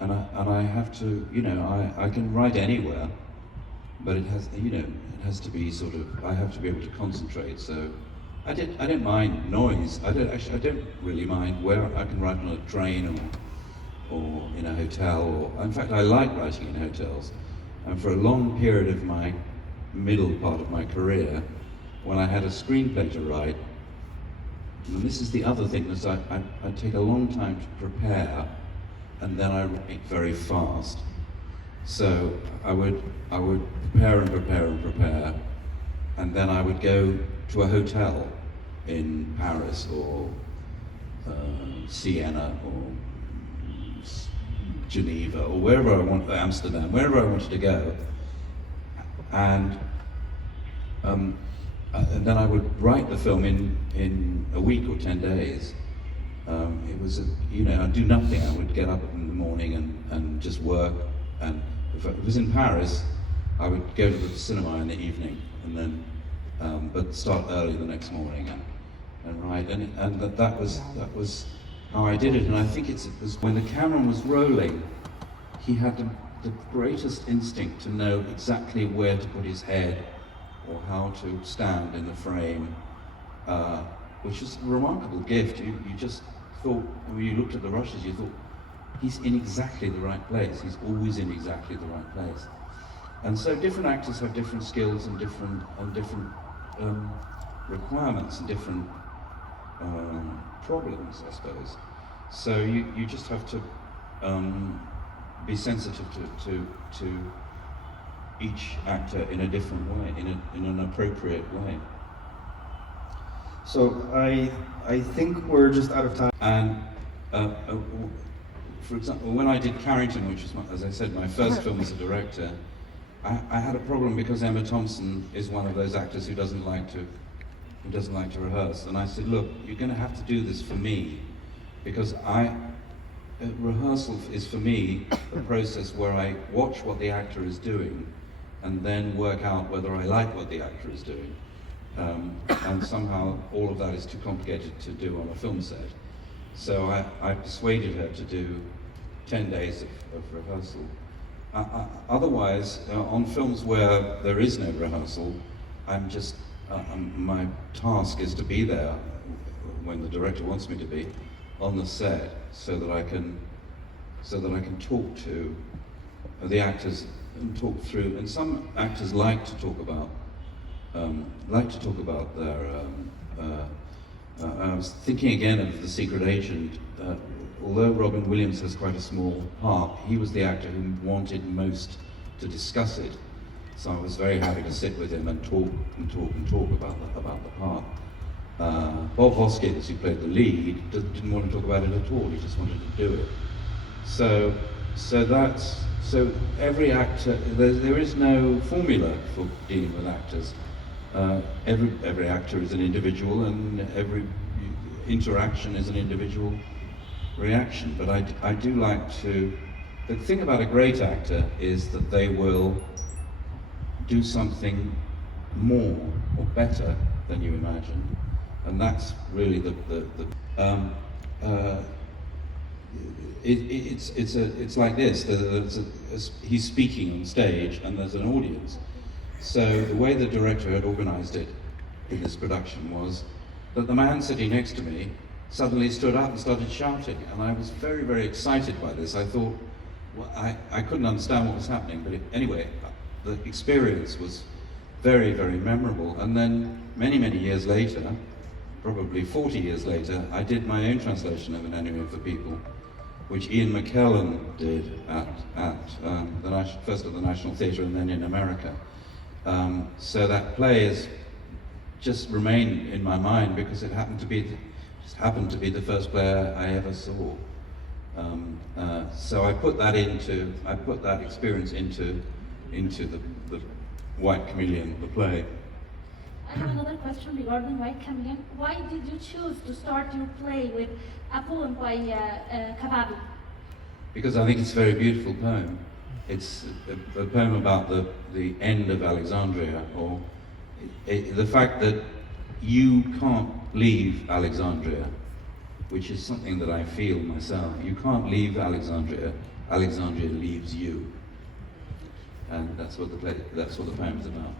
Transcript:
and I have to, you know, I can write anywhere, but it has, you know, it has to be sort of, I have to be able to concentrate. So I don't mind noise. I don't really mind where I can write on a train or in a hotel. Or in fact, I like writing in hotels. And for a long period of my middle part of my career, when I had a screenplay to write, and this is the other thing, is I take a long time to prepare, and then I write very fast. So I would prepare and prepare and prepare, and then I would go to a hotel in Paris or Siena or Geneva or wherever I want, Amsterdam, wherever I wanted to go, and then I would write the film in a week or 10 days. It was, you know, I'd do nothing. I would get up in the morning and just work. And if it was in Paris, I would go to the cinema in the evening, and then, but start early the next morning and write. And that was how I did it. And I think it was when the camera was rolling, he had the greatest instinct to know exactly where to put his head or how to stand in the frame, which is a remarkable gift. You just thought, when you looked at the rushes, you thought, he's in exactly the right place. He's always in exactly the right place. And so different actors have different skills and different requirements and different problems, I suppose. So you just have to be sensitive to each actor in a different way, in an appropriate way. So I think we're just out of time. And for example, when I did Carrington, which was, as I said, my first film as a director, I had a problem because Emma Thompson is one of those actors who doesn't like to rehearse. And I said, look, you're going to have to do this for me, because rehearsal is for me a process where I watch what the actor is doing and then work out whether I like what the actor is doing. And somehow all of that is too complicated to do on a film set. So I persuaded her to do 10 days of rehearsal. Otherwise, on films where there is no rehearsal, my task is to be there when the director wants me to be on the set, so that I can talk to the actors and talk through. And some actors like to talk about their. I was thinking again of The Secret Agent. Although Robin Williams has quite a small part, he was the actor who wanted most to discuss it. So I was very happy to sit with him and talk about the part. Bob Hoskins, who played the lead, didn't want to talk about it at all. He just wanted to do it. So every actor, there is no formula for dealing with actors. Every actor is an individual, and every interaction is an individual reaction. But I do like to. The thing about a great actor is that they will do something more or better than you imagine, and that's really it's like this. He's speaking on stage, and there's an audience. So the way the director had organized it in this production was that the man sitting next to me suddenly stood up and started shouting, and I was very, very excited by this. I thought, well, I couldn't understand what was happening, but anyway, the experience was very, very memorable. And then many, many years later, probably 40 years later, I did my own translation of An Enemy of the People, which Ian McKellen did first at the National Theatre and then in America. So that play has just remained in my mind because it happened to be the first play I ever saw. So I put that experience into the White Chameleon, the play. I have another question regarding White Chameleon. Why did you choose to start your play with a poem by Kababi? Because I think it's a very beautiful poem. It's a poem about the end of Alexandria, or the fact that you can't leave Alexandria. which is something that I feel myself. You can't leave Alexandria, Alexandria leaves you. And that's what the poem is about.